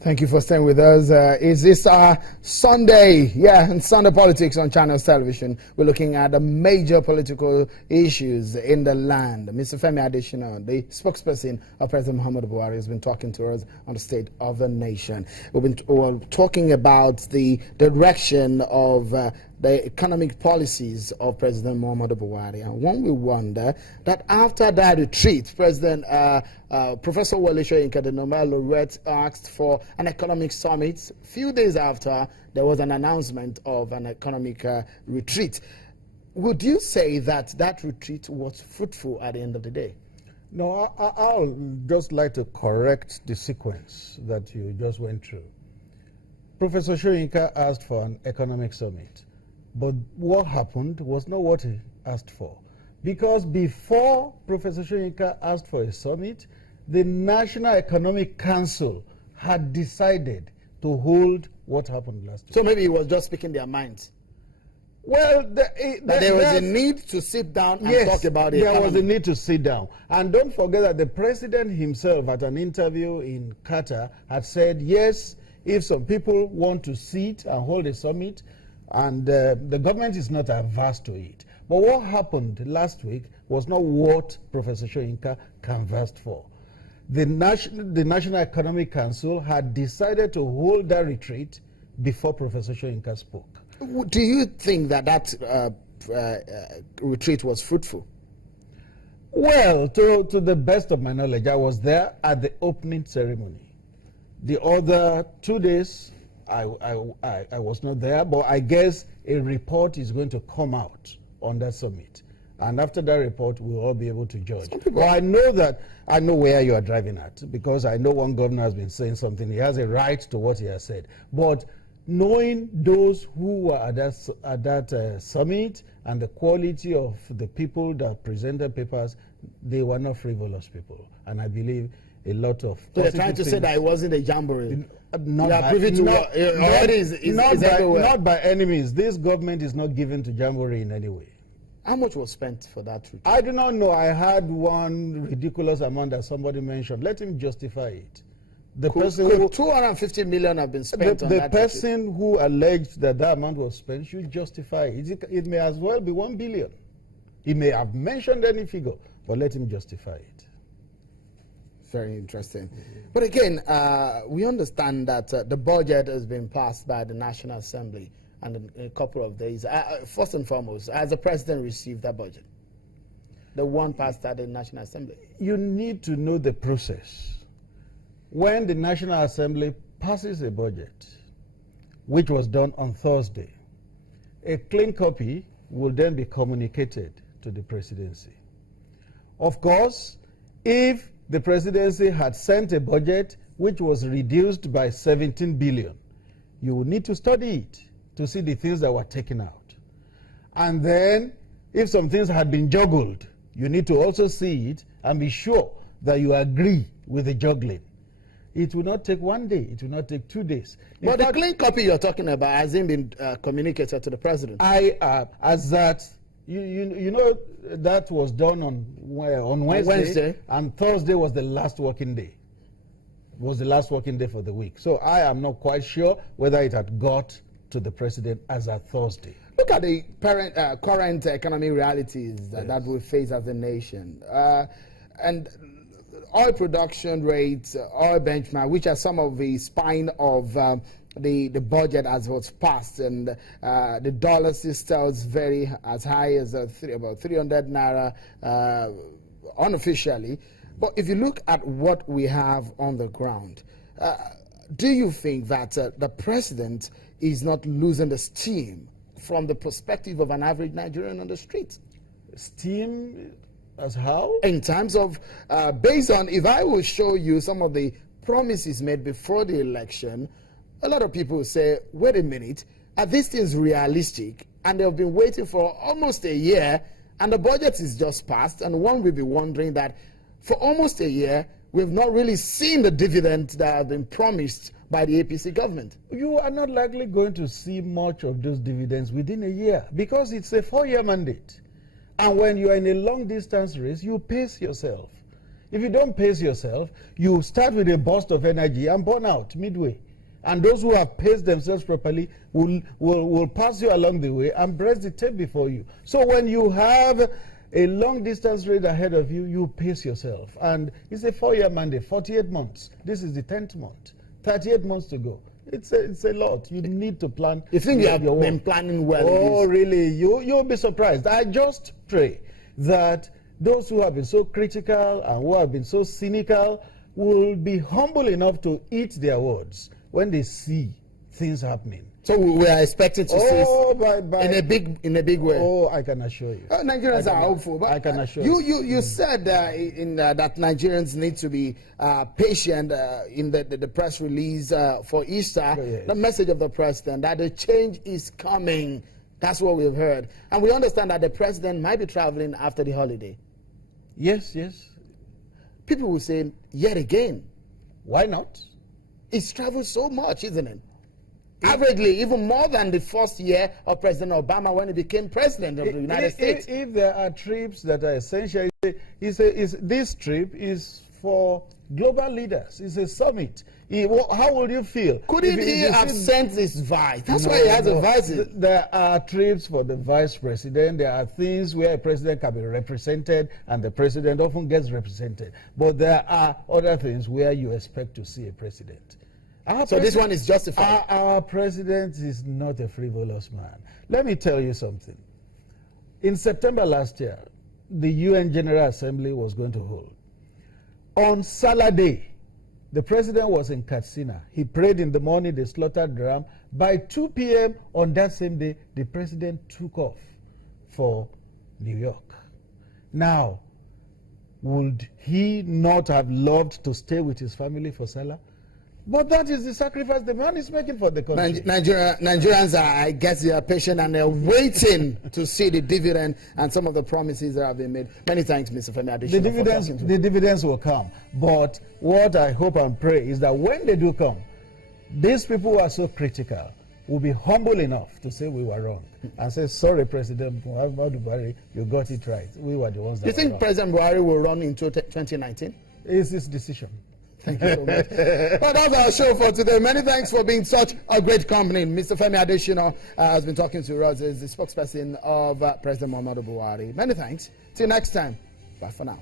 Thank you for staying with us. Is this Sunday? Yeah, in Sunday Politics on Channels Television. We're looking at the major political issues in the land. Mr. Femi Adesina, the spokesperson of President Muhammadu Buhari, has been talking to us on the state of the nation. We're talking about the direction of the economic policies of President Muhammadu Buhari. And one we wonder that after that retreat, President Professor Wole Soyinka, the Nobel laureate, asked for an economic summit. A few days after, there was an announcement of an economic retreat. Would you say that that retreat was fruitful at the end of the day? No, I'll just like to correct the sequence that you just went through. Professor Soyinka asked for an economic summit, but what happened was not what he asked for. Because before Professor Soyinka asked for a summit, the National Economic Council had decided to hold what happened last week. So maybe he was just speaking their minds. Well, there was a need to sit down and talk about it. There was a need to sit down. And don't forget that the president himself at an interview in Qatar had said, yes, if some people want to sit and hold a summit, and the government is not averse to it. But what happened last week was not what Professor Soyinka canvassed for. The National Economic Council had decided to hold that retreat before Professor Soyinka spoke. Do you think that that retreat was fruitful? Well, to the best of my knowledge, I was there at the opening ceremony. The other 2 days, I was not there, but I guess a report is going to come out on that summit. And after that report, we'll all be able to judge. But I know where you are driving at, because I know one governor has been saying something. He has a right to what he has said. But knowing those who were at that summit and the quality of the people that presented papers, they were not frivolous people. And I believe a lot of... So they're trying to say that it wasn't a jamboree. Not by any means. This government is not given to jamboree in any way. How much was spent for that retreat? I do not know. I had one ridiculous amount that somebody mentioned. Let him justify it. The person who 250 million have been spent on that. The person who alleged that that amount was spent should justify it. It may as well be 1 billion. He may have mentioned any figure, but let him justify it. Very interesting. But again, we understand that the budget has been passed by the National Assembly and in a couple of days. First and foremost, has the president received that budget? The one passed at the National Assembly? You need to know the process. When the National Assembly passes a budget, which was done on Thursday, a clean copy will then be communicated to the presidency. Of course, if the presidency had sent a budget which was reduced by 17 billion, you would need to study it to see the things that were taken out. And then, if some things had been juggled, you need to also see it and be sure that you agree with the juggling. It will not take 1 day. It will not take 2 days. But the clean copy you're talking about hasn't been communicated to the president. You know, that was done on Wednesday, and Thursday was the last working day. Was the last working day for the week. So I am not quite sure whether it had got to the president as at Thursday. Look at the current economic realities that we face as a nation. And oil production rates, oil benchmark, which are some of the spine of the budget as was passed, and the dollar still sells very as high as about 300 naira unofficially. But if you look at what we have on the ground, do you think that the president is not losing the steam from the perspective of an average Nigerian on the street? Steam as how? In terms of, based on, if I will show you some of the promises made before the election, a lot of people say, wait a minute, are these things realistic? And they've been waiting for almost a year, and the budget is just passed, and one will be wondering that for almost a year, we've not really seen the dividend that have been promised by the APC government. You are not likely going to see much of those dividends within a year, because it's a 4-year mandate. And when you are in a long-distance race, you pace yourself. If you don't pace yourself, you start with a burst of energy and burn out midway. And those who have paced themselves properly will pass you along the way and breast the tape before you. So when you have a long distance race ahead of you, you pace yourself. And it's a 4-year mandate, 48 months. This is the 10th month, 38 months to go. It's a lot. You need to plan. You think you have been planning well? Oh, really? You'll be surprised. I just pray that those who have been so critical and who have been so cynical will be humble enough to eat their words when they see things happening. So we are expecting to see in a big way. Oh, I can assure you. Nigerians are hopeful. But I can assure you. You said that Nigerians need to be patient in the press release for Easter. Yes. The message of the president that the change is coming. That's what we've heard. And we understand that the president might be traveling after the holiday. Yes, yes. People will say, yet again. Why not? It's traveled so much, isn't it? Averagely, even more than the first year of President Obama when he became president of the United States. If there are trips that are essential, this trip is for global leaders. It's a summit. How will you feel? Couldn't he have sent his vice? That's why he has a vice. There are trips for the vice president. There are things where a president can be represented and the president often gets represented. But there are other things where you expect to see a president. So this one is justified. Our president is not a frivolous man. Let me tell you something. In September last year, the UN General Assembly was going to hold. On Salah Day, the president was in Katsina. He prayed in the morning, they slaughtered the ram. By 2 p.m. on that same day, the president took off for New York. Now, would he not have loved to stay with his family for Salah? But that is the sacrifice the man is making for the country. Nigerians are, I guess, they are patient and they're waiting to see the dividend and some of the promises that have been made. Many thanks, Mr. Femi Adesina. The dividends will come. But what I hope and pray is that when they do come, these people who are so critical will be humble enough to say we were wrong and say, sorry, President Buhari, you got it right. We were the ones that You think wrong. President Buhari will run into 2019? It's his decision. Thank you so much. Well, that's our show for today. Many thanks for being such a great company. Mr. Femi Adesina has been talking to us as the spokesperson of President Muhammadu Buhari. Many thanks. Till next time. Bye for now.